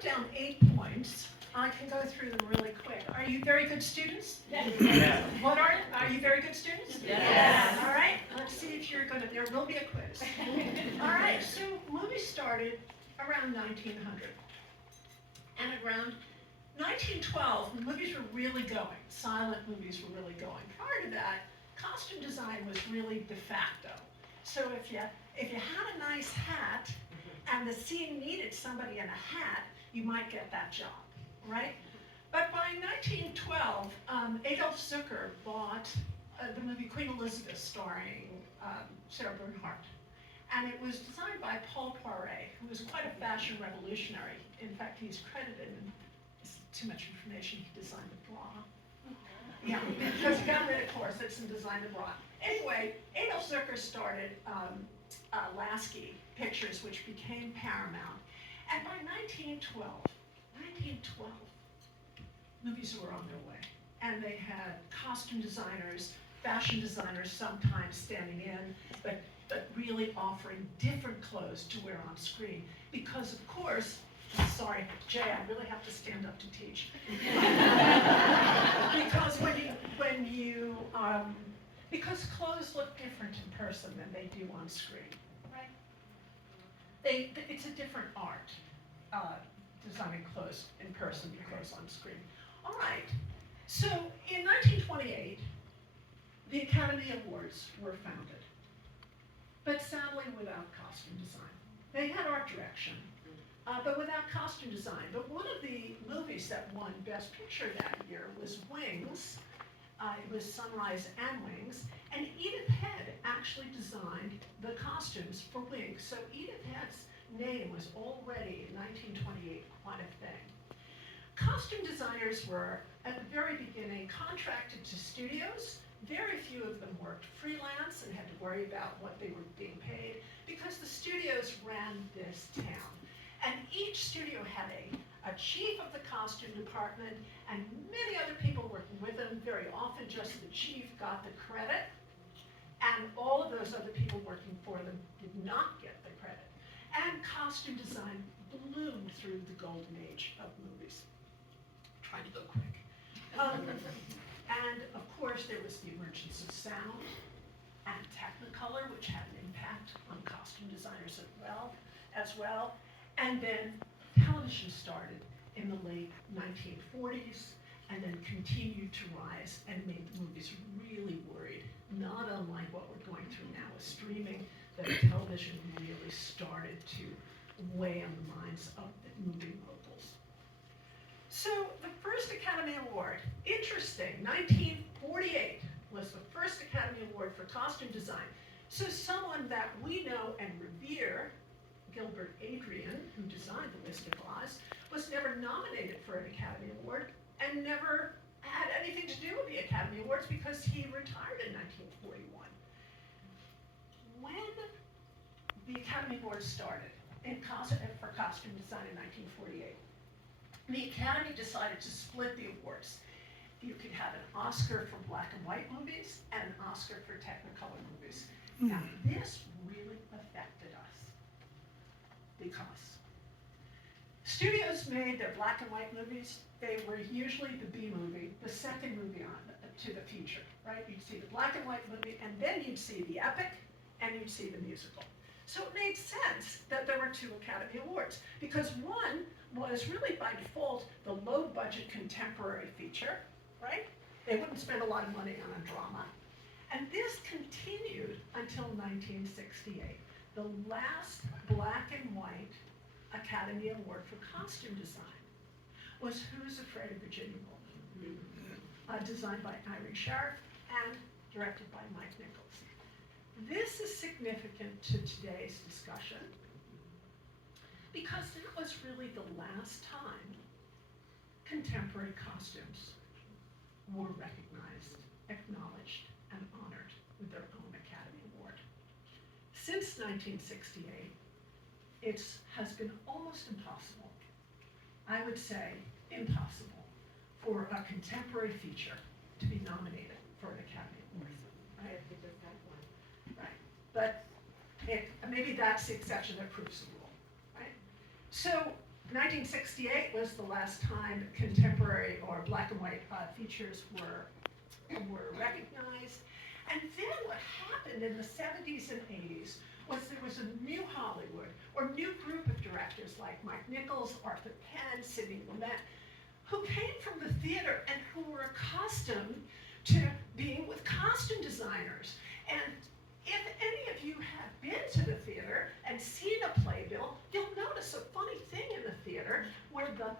wrote down 8 points. I can go through them really quick. Are you very good students? Yes. What are you very good students? Yes. All right, let's see if you're gonna, there will be a quiz. All right, so movies started around 1900. And around 1912, the movies were really going. Silent movies were really going. Prior to that, costume design was really de facto. So if you had a nice hat and the scene needed somebody in a hat, you might get that job, right? But by 1912, Adolf Zucker bought the movie Queen Elizabeth starring Sarah Bernhardt. And it was designed by Paul Poiret, who was quite a fashion revolutionary. In fact, he's credited, and it's too much information, he designed the bra. Yeah, because he got rid of corsets and designed the bra. Anyway, Adolf Zucker started Lasky Pictures, which became Paramount. And by 1912, movies were on their way. And they had costume designers, fashion designers sometimes standing in, but really offering different clothes to wear on screen. Because of course, sorry, Jay, I really have to stand up to teach. Because clothes look different in person than they do on screen, right? It's a different art, designing clothes in person and clothes on screen. All right, so in 1928, the Academy Awards were founded, but sadly without costume design. They had art direction, but without costume design. But one of the movies that won Best Picture that year was Wings. It was Sunrise and Wings, and Edith Head actually designed the costumes for Wings. So Edith Head's name was already, in 1928, quite a thing. Costume designers were, at the very beginning, contracted to studios. Very few of them worked freelance and had to worry about what they were being paid because the studios ran this town. And each studio had a chief of the costume department and many other people working with them. Very often just the chief got the credit, and all of those other people working for them did not get the credit. And costume design bloomed through the golden age of movies. Trying to go quick. And of course there was the emergence of sound and Technicolor, which had an impact on costume designers as well. And then television started in the late 1940s and then continued to rise and made the movies really worried, not unlike what we're going through now with streaming, that television really started to weigh on the minds of the movie moguls. So the first Academy Award, interesting, 1948 was the first Academy Award for costume design. So someone that we know and revere, Gilbert Adrian, who designed The Wizard of Oz, was never nominated for an Academy Award and never had anything to do with the Academy Awards because he retired in 1941. When the Academy Awards started for costume design in 1948, the Academy decided to split the awards. You could have an Oscar for black and white movies and an Oscar for Technicolor movies. Now, this really affected us because studios made their black and white movies. They were usually the B movie, the second movie on to the feature, right? You'd see the black and white movie, and then you'd see the epic, and you'd see the musical. So it made sense that there were 2 Academy Awards, because one was really by default the low-budget contemporary feature, right? They wouldn't spend a lot of money on a drama. And this continued until 1968. The last black and white Academy Award for costume design was Who's Afraid of Virginia Woolf, designed by Irene Sharaff and directed by Mike Nichols. This is significant to today's discussion because that was really the last time contemporary costumes were recognized, acknowledged, and honored with their own Academy Award. Since 1968, it has been almost impossible, I would say impossible, for a contemporary feature to be nominated for an Academy Award. Right? Right. But maybe that's the exception that proves the rule. Right? So 1968 was the last time contemporary or black and white features were recognized. And then what happened in the 70s and 80s was there was a new Hollywood, or new group of directors like Mike Nichols, Arthur Penn, Sidney Lumet, who came from the theater and who were accustomed to being with costume designers. And if any of you have been to the theater and seen a playbill, you'll notice a funny thing in the theater where the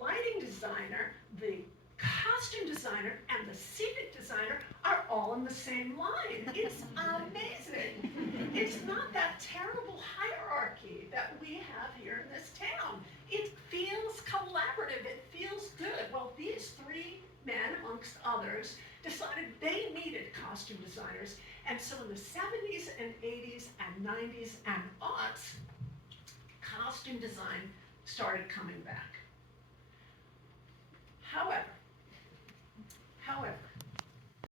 lighting designer, the costume designer, and the seating designer are all in the same line. It's amazing. It's not that terrible hierarchy that we have here in this town. It feels collaborative, it feels good. Well, these three men, amongst others, decided they needed costume designers. And so in the 70s and 80s and 90s and aughts, costume design started coming back.